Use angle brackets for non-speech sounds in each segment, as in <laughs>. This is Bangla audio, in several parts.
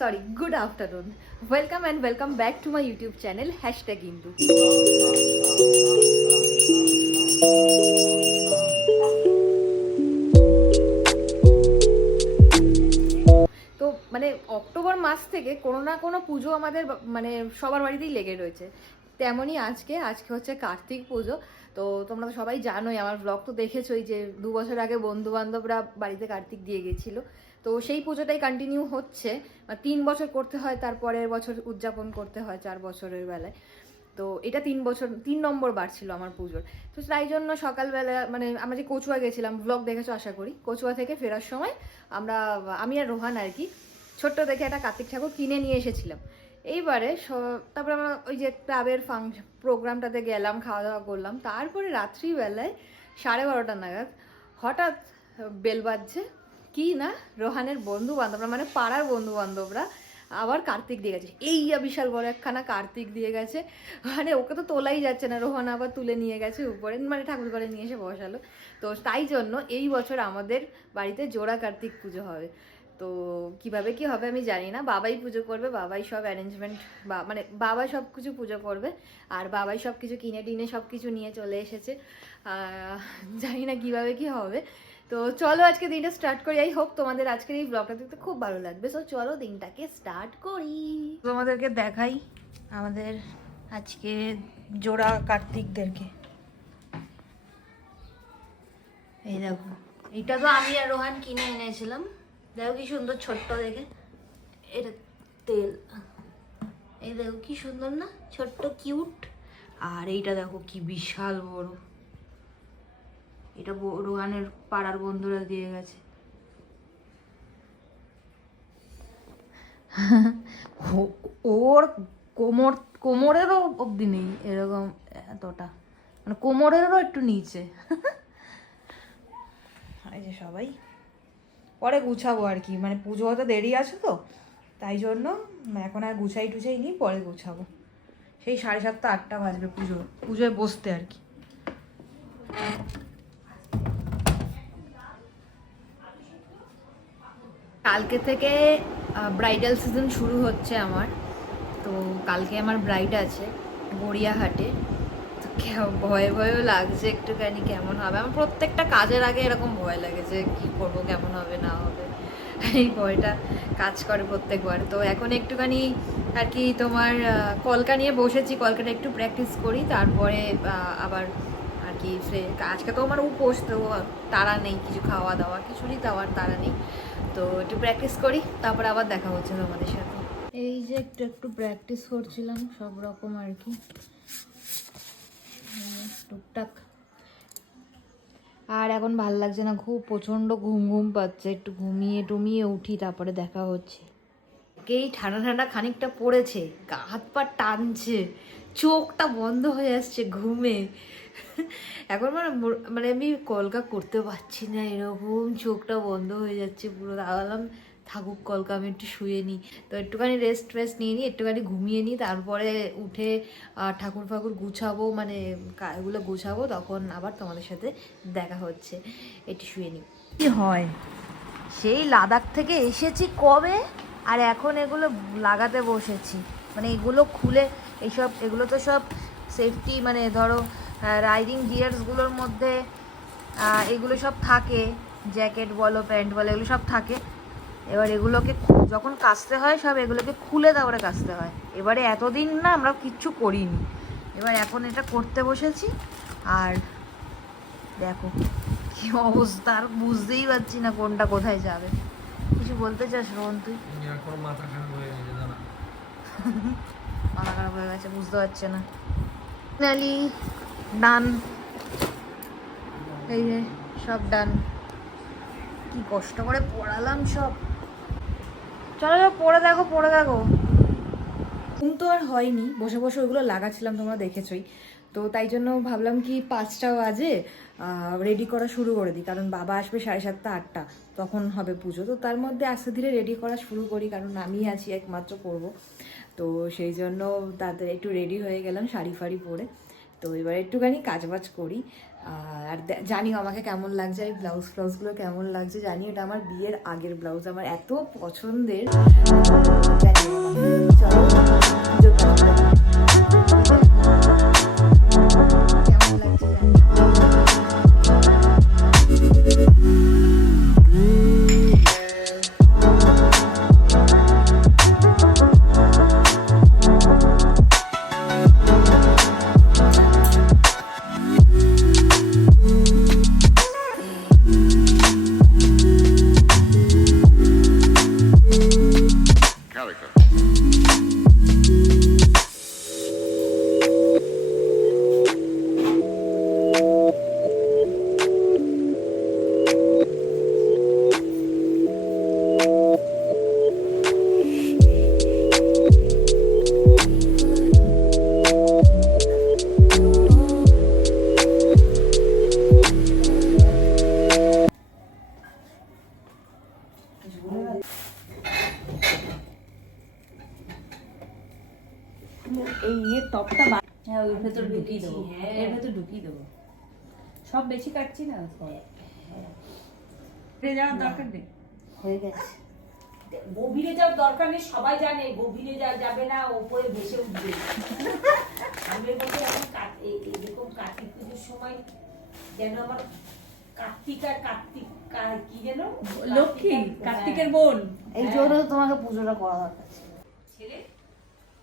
Sorry good afternoon welcome and welcome back to my YouTube channel hashtag Indu তো মানে অক্টোবর মাস থেকে কোনো না কোনো পুজো আমাদের মানে সবার বাড়িতেই লেগে রয়েছে। তেমনই আজকে আজকে হচ্ছে কার্তিক পুজো। তো তোমরা তো সবাই জানোই, আমার ব্লগ তো দেখেছোই যে দু বছর আগে বন্ধু বান্ধবরা বাড়িতে কার্তিক দিয়ে গেছিল। তো সেই পুজোটাই কন্টিনিউ হচ্ছে। তিন বছর করতে হয়, তারপরের বছর উদযাপন করতে হয় চার বছরের বেলায়। তো এটা তিন বছর, তিন নম্বর বার ছিল আমার পুজোর। তো তাই জন্য সকালবেলা মানে আমরা যে কচুয়া গেছিলাম ব্লগ দেখেছ আশা করি? কচুয়া থেকে ফেরার সময় আমরা, আমি আর রোহান আর কি, ছোট্ট দেখে একটা কার্তিক ঠাকুর কিনে নিয়ে এসেছিলাম। এইবারে তারপরে আমরা ওই যে ক্লাবের ফাংশন প্রোগ্রামটাতে গেলাম খাওয়া দাওয়া করলাম। তারপরে রাত্রিবেলায় সাড়ে বারোটা নাগাদ হঠাৎ বেল বাজছে। কি না? রোহানের বন্ধু বান্ধবরা মানে পাড়ার বন্ধু বান্ধবরা আবার কার্তিক দিয়ে গেছে। এই বিশাল বড় একখানা কার্তিক দিয়ে গেছে। মানে ওকে তো তোলাই যাচ্ছে না, রোহন আবার তুলে নিয়ে গেছে উপরে। মানে ঠাকুর ঘরে নিয়ে এসে বসালো। তো তাই জন্য এই বছর আমাদের বাড়িতে জোড়া কার্তিক পুজো হবে। তো কীভাবে কি হবে আমি জানি না। বাবাই পুজো করবে বাবাই সব অ্যারেঞ্জমেন্ট বা মানে বাবা সব কিছু পুজো করবে আর বাবাই সব কিছু কিনে টিনে সব কিছু নিয়ে চলে এসেছে। জানি না কীভাবে কি হবে। তো চলো আজকে দিনটা স্টার্ট করি। আই হোপ তোমাদের আজকের এই ব্লগটা দেখতে খুব ভালো লাগবে। সো চলো দিনটাকে স্টার্ট করি। তোমাদেরকে দেখাই আমাদের আজকে জোড়া কার্তিকদেরকে। এই দেখো। এটা তো আমি আর রোহান কিনে এনেছিলাম। দেখো কি সুন্দর ছোট্ট দেখে। এটা তেল। এই দেখো কি সুন্দর না? ছোট্ট কিউট আর এইটা দেখো কি বিশাল বড়। এটা রোহানের পাড়ার বন্ধুরা দিয়ে গেছে। ওর কোমর কোমরেরও অবধি নেই এরকম এতটা। মানে কোমরেরও একটু নিচে। এই যে সবাই। পরে গুছাবো আর কি। মানে পুজো হতে দেরি আছে তো, তাই জন্য এখন আর গুছাই টুছাই নিই, পরে গুছাবো। সেই সাড়ে সাতটা, আটটা বাজবে পুজো, পুজোয় বসতে আর কি। কালকে থেকে ব্রাইডাল সিজন শুরু হচ্ছে আমার। তো কালকে আমার ব্রাইড আছে, গড়িয়াহাটে। ভয়ে ভয়েও লাগছে একটুখানি কেমন হবে? আমার প্রত্যেকটা কাজের আগে এরকম ভয় লাগে যে কী করব, কেমন হবে, না হবে। এই ভয়টা কাজ করে প্রত্যেকবার। তো এখন একটুখানি আর কি তোমার কলকা নিয়ে বসেছি, কলকাটা একটু প্র্যাকটিস করি, তারপরে আবার আর কি সে- আজকে তো আমার উপোস, তো তারা নেই, কিছু খাওয়া দাওয়া, কিছুরই দেওয়ার তারা নেই। তো একটু প্র্যাকটিস করি, তারপর আবার দেখা হচ্ছে তোমাদের সাথে। এই যে একটু একটু প্র্যাকটিস করছিলাম, সব রকম আর কি। টুকটাক। আর এখন ভালো লাগছে না, খুব প্রচণ্ড ঘুম ঘুম পাচ্ছে, একটু ঘুমিয়ে টুমিয়ে উঠি, তারপরে দেখা হচ্ছে। কেই ঠান্ডা ঠান্ডা খানিকটা পড়েছে গা হাত পা টানছে, চোখটা বন্ধ হয়ে আসছে ঘুমে। এখন মানে মানে আমি কলকা করতে পারছি না এরকম, চোখটা বন্ধ হয়ে যাচ্ছে, পুরো দাঁড়ালাম। থাকুক কলকা আমি একটু শুয়ে নিই। তো একটুখানি রেস্ট ফেস্ট নিয়ে নিই একটুখানি ঘুমিয়ে নিই তারপরে উঠে ঠাকুর ফাকুর গুছাবো মানে এগুলো গুছাবো তখন আবার তোমাদের সাথে দেখা হচ্ছে। একটু শুয়ে নিই। কি হয়? সেই লাদাখ থেকে এসেছি কবে? আর এখন এগুলো লাগাতে বসেছি। মানে এগুলো খুলে এইসব এগুলো তো সব সেফটি মানে ধরো রাইডিং গিয়ার্সগুলোর মধ্যে এগুলো সব থাকে। জ্যাকেট বলো প্যান্ট বলো এগুলো সব থাকে। এবার এগুলোকে যখন কাচতে হয় সব এগুলোকে খুলে তারপরে কাচতে হয়। এবারে এতদিন না আমরা কিচ্ছু করিনি। এবার এখন এটা করতে বসেছি। আর দেখো কি অবস্থা আর বুঝতেই পারছি না কোনটা কোথায় যাবে। কিছু বলতে চাস রোহন তুই? মাথা খারাপ হয়ে গেছে <laughs> মাথা খারাপ হয়ে গেছে বুঝতে পারছে না। ফাইনালি ডান এই যে সব ডান কি কষ্ট করে পড়ালাম সব। চলো চলো, পড়ে দেখো পড়ে দেখো। ঘুম তো আর হয়নি, বসে বসে ওইগুলো লাগাচ্ছিলাম, তোমরা দেখেছোই। তো তাই জন্য ভাবলাম কি পাঁচটা বাজে রেডি করা শুরু করে দিই, কারণ বাবা আসবে সাড়ে সাতটা, আটটা, তখন হবে পুজো। তো তার মধ্যে আস্তে ধীরে রেডি করা শুরু করি, কারণ আমি আছি একমাত্র করব। তো সেই জন্য তাদের একটু রেডি হয়ে গেলাম, শাড়ি ফাড়ি পরে। তো এবার একটুখানি কাজ বাজ করি। আর জানিও আমাকে কেমন লাগছে, এই ব্লাউজ ফ্লাউজগুলো কেমন লাগছে জানি এটা আমার বিয়ের আগের ব্লাউজ আমার এত পছন্দের। এই ইয়ের টপটা হ্যাঁ ওই ভেতর ঢুকিয়ে দেবো। এর ভেতর ঢুকিয়ে দেবো। সব বেশি কাটছি না গভীরে যাওয়ার দরকার নেই। হয়ে গেছে। গভীরে যাওয়ার দরকার নেই সবাই জানে গভীরে যা যাবে না ওপরে ভেসে উঠবে। আমি বলতে এরকম কার্তিক পুজোর সময় যেন আমার কার্তিক আর কার্তিক কি যেন? লক্ষ্মী কার্তিকের হ্যাঁ, বোন। এই জন্য তোমাকে পুজোটা করা দরকার ছিল।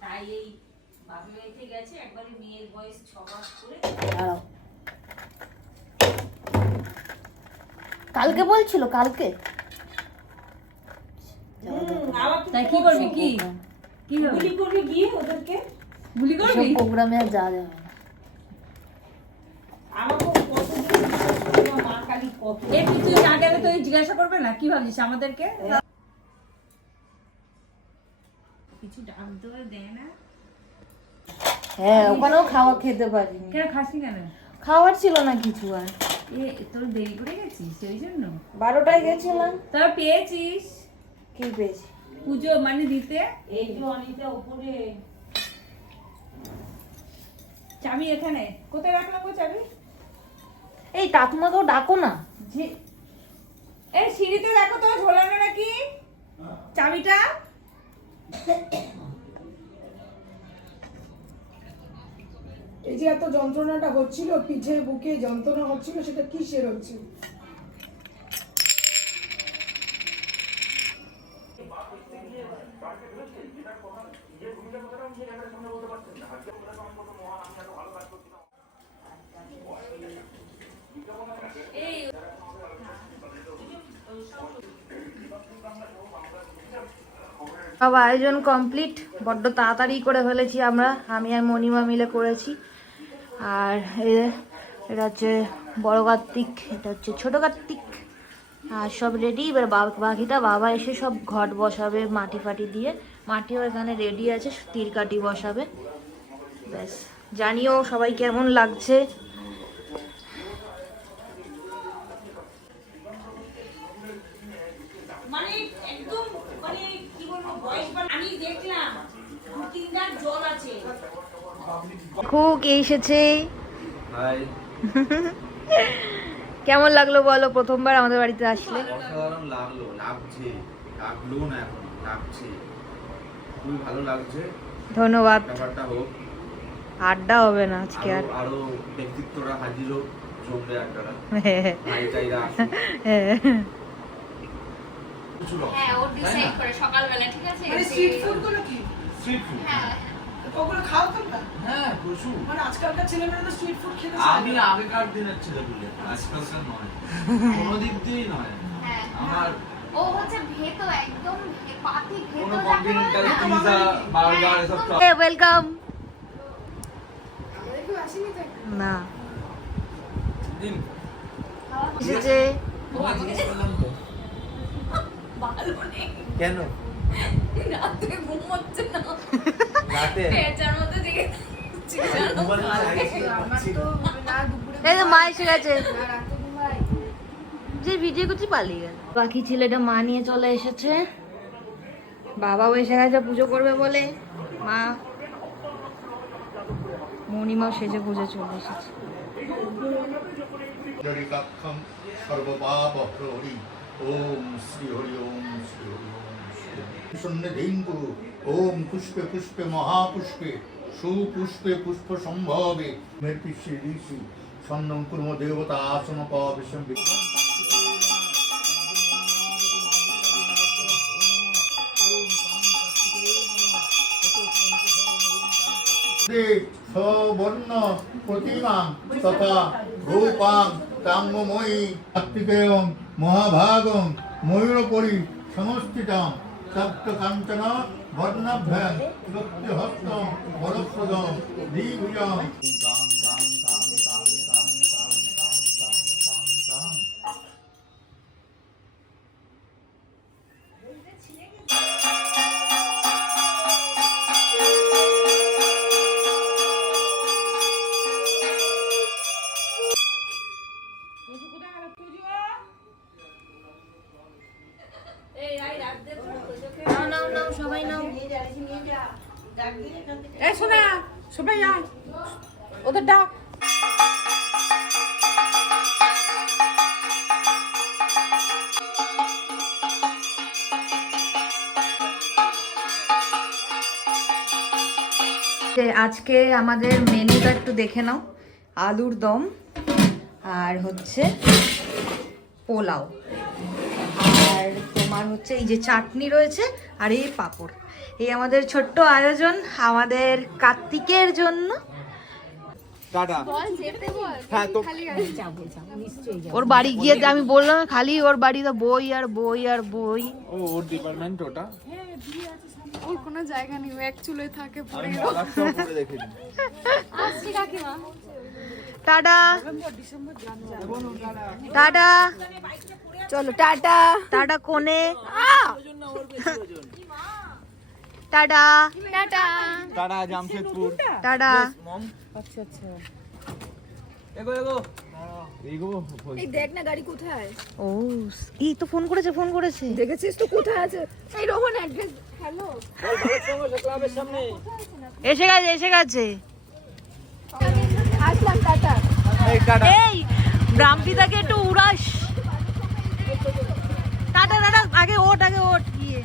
তাই এই বাপের বাড়িতে গেছে একবারে মেয়ের বয়স ছ মাস করে। দাঁড়াও। কালকে বলছিল কালকে? তাই কি করবি? কি? কি? গুলি করবি গিয়ে ওদেরকে? গুলি করবি? প্রোগ্রামে আর যাওয়া যাবে না। আমাকে কত মা কালী কত? এমনি তুই না গেলে তো এই জিজ্ঞাসা করবে না? কি ভাবছিস আমাদেরকে? কিছু ডাক দেওয়া দেয় না। হ্যাঁ ওখানেও খাওয়া খেতে পারিনি। কেন খাসি কেন? খাওয়ার ছিল না কিছু আর। এ তোর দেরি করে গেছিস ওই জন্য। বারোটায় গেছিলাম। তবে পেয়েছিস। কি পেয়েছি? পুজো মানে দিতে? এই যে অনিতা উপরে। চাবি এখানে। কোথায় রাখলাম গো চাবি? এই ঠাকুমাকেও ডাকো না। এই সিঁড়িতে দেখো তো ঝোলানো নাকি? চাবিটা? এই যে এত যন্ত্রণাটা হচ্ছিল পিঠে বুকে যন্ত্রণা হচ্ছিল সেটা কিসের হচ্ছে সব আয়োজন কমপ্লিট বড্ড তাড়াতাড়ি করে ফেলেছি আমরা। আমি আর মণিমা মিলে করেছি। আর এটা হচ্ছে বড় কার্তিক, এটা হচ্ছে ছোটো কার্তিক। আর সব রেডি এবার বা- বাকিটা বাবা এসে সব ঘট বসাবে মাটি ফাটি দিয়ে। মাটিও এখানে রেডি আছে, তীর কাটি বসাবে। ব্যাস, জানিও সবাই কেমন লাগছে মানে একদম মানে কি বলব বয়স বা- আমি দেখলাম দু তিনবার জল আছে খুব এসেছে। <laughs> কেমন লাগল বলো? প্রথমবার আমাদের বাড়িতে আসলে। অসাধারণ লাগল লাগছে লাগল না এখন লাগছে। খুবই ভালো লাগছে। ধন্যবাদ। ব্যাপারটা হোক। আড্ডা হবে না আজকে আর। আরও ব্যক্তিত্বরা হাজির হোক জমবে আড্ডারা। <laughs> হ্যাঁ হ্যাঁ। কিছু হ্যাঁ ও ডিসাইড করে সকালবেলা ঠিক আছে? মানে স্ট্রিট ফুডগুলো কি? স্ট্রিট ফুড ওগুলো খাও তোমরা? হ্যাঁ প্রচুর। মানে আজকালকার ছেলেমেয়েরা তো স্ট্রিট ফুড খেতে আমি আগেকার দিনের ছেলেগুলো আজকালকার নয়। কোনো দিক দিয়েই নয়। হ্যাঁ আমার ও হচ্ছে ভেতো একদম পাতি ভেতো কন্টিনেন্টাল পিজা বার্গার এসব ওয়েলকাম দিন। কেন? রাতে না। <laughs> মা এসে গেছে। যে ভিডিও করছি পালিয়ে গেল। বাকি ছেলেটা মা নিয়ে চলে এসেছে। বাবাও এসে গেছে পুজো করবে বলে। মা মণিমাও সেজে গুজে চলে এসেছে। জরিকাক্ষম ওম শ্রী হরি ওম শ্রী হরি ওম ওম পুষ্পে পুষ্পে মহাপুষ্পে, সুপুষ্পে পুষ্প সম্ভবে। সন্নম কুর্ম দেবতা আসন সবর্ণ প্রতিমা তথা রূপাং কাম্যময়ী কার্তিকেয়ং মহাভাগং ময়ূরপরি, সমষ্টিতাম। সপ্ত কাঞ্চন বর্ণাভ্যাং সত্য হস্তম বরপ্রদম দ্বিভুজং এই আজকে আমাদের মেনুটা একটু দেখে নাও। আলুর দম আর হচ্ছে পোলাও। আর তোমার হচ্ছে এই যে চাটনি রয়েছে আর এই পাঁপড়। এই আমাদের ছোট্ট আয়োজন আমাদের কার্তিকের জন্য। টাটা বল যেতে বল। হ্যাঁ তো ওর বাড়ি গিয়ে আমি বললাম খালি ওর বাড়িতে বই আর বই আর বই। ও ওর ডিপার্টমেন্ট ওটা? ওর কোনো জায়গা নেই ও এক চুলোয় থাকে পড়ে দেখেছি আসছি কাকিমা টাটা। টাটা। চলো টাটা। টাটা কোনে? Tata. Tata. Tata Jamshedpur. Tata. আচ্ছা আচ্ছা। এগো এগো। এগো এই দেখ না গাড়ি কোথায়? ও এই তো ফোন করেছে ফোন করেছে। দেখেছিস তো কোথায় আছে? এই রোহন অ্যাড্রেস হ্যালো। এসে গেছে এসে গেছে। আসলাম টাটা। এই টাটা। এই ব্রাহ্মীদাকে একটু উড়াস। টাটা টাটা আগে ওট আগে ওট গিয়ে।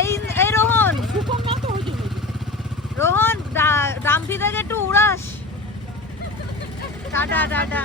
এই এই রোহন। রোহন রামপিদাকে একটু উড়াস। Tata tata